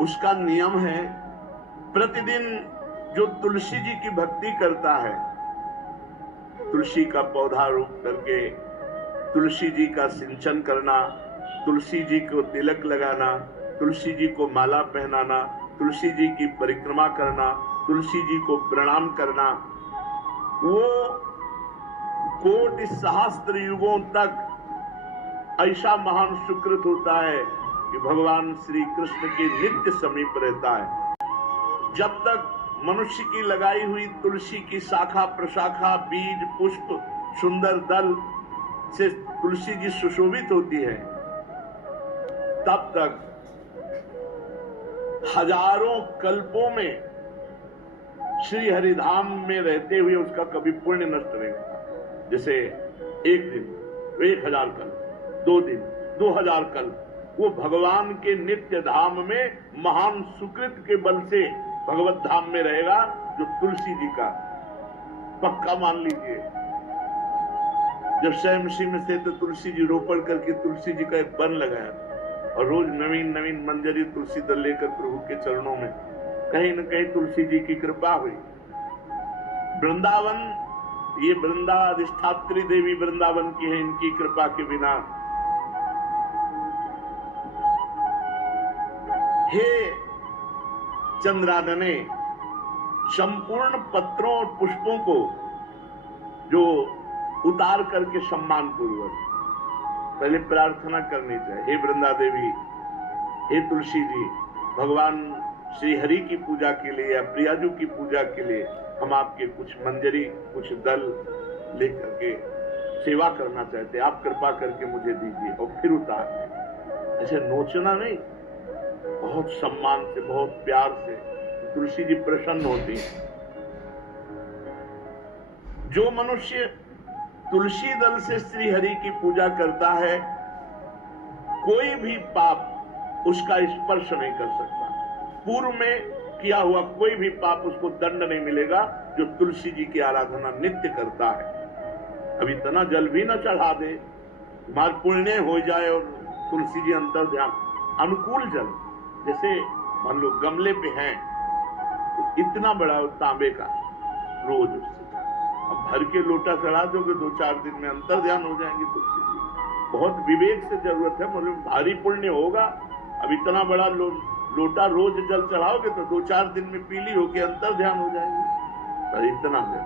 उसका नियम है, प्रतिदिन जो तुलसी जी की भक्ति करता है, तुलसी का पौधा रोप करके तुलसी जी का सिंचन करना, तुलसी जी को तिलक लगाना, तुलसी जी को माला पहनाना, तुलसी जी की परिक्रमा करना, तुलसी जी को प्रणाम करना, वो कोटि सहस्त्र युगों तक ऐसा महान सुकृत होता है कि भगवान श्री कृष्ण के नित्य समीप रहता है। जब तक मनुष्य की लगाई हुई तुलसी की शाखा प्रशाखा बीज पुष्प सुंदर दल से तुलसी जी सुशोभित होती है, तब तक हजारों कल्पों में श्री हरिधाम में रहते हुए उसका कभी पुण्य नष्ट नहीं होता। जैसे एक दिन 1000 कल्प, 2 दिन 2000 कल्प वो भगवान के नित्य धाम में महान सुकृत के बल से भगवत धाम में रहेगा, जो तुलसी जी का पक्का मान लीजिए। जब स्वयं श्री में से तो तुलसी जी रोपण करके तुलसी जी का एक वन लगाया और रोज नवीन नवीन मंजरी तुलसी दल लेकर प्रभु के चरणों में, कहीं न कहीं तुलसी जी की कृपा हुई। वृंदावन, ये वृंदा अधिष्ठात्री देवी वृंदावन की है, इनकी कृपा के बिना। हे चंद्रानने, संपूर्ण पत्रों और पुष्पों को जो उतार करके सम्मान पूर्वक पहले प्रार्थना करनी चाहिए, हे वृंदा देवी, हे तुलसी जी, भगवान श्री हरि की पूजा के लिए या प्रियाजू की पूजा के लिए हम आपके कुछ मंजरी कुछ दल लेकर के सेवा करना चाहते हैं, आप कृपा करके मुझे दीजिए। और फिर उतार, ऐसे नोचना नहीं, बहुत सम्मान से बहुत प्यार से तुलसी जी प्रसन्न होती है। जो मनुष्य तुलसी दल से श्री हरि की पूजा करता है, कोई भी पाप उसका स्पर्श नहीं कर सकता। पूर्व में किया हुआ कोई भी पाप उसको दंड नहीं मिलेगा, जो तुलसी जी की आराधना नित्य करता है। अब इतना जल भी न चढ़ा दे, मार पुण्य हो जाए और तुलसी जी अंतर ध्यान, अनुकूल जल, जैसे मान लो गमले पे हैं तो इतना बड़ा तांबे का रोज उससे अब भर के लोटा चढ़ा दोगे 2-4 दिन में अंतर ध्यान हो जाएंगे तुलसी जी। बहुत विवेक से जरूरत है, मतलब भारी पुण्य होगा। अब इतना बड़ा लोटा रोज जल चढ़ाओगे तो 2-4 दिन में पीली होके अंतर ध्यान हो जाएंगे, पर इतना जल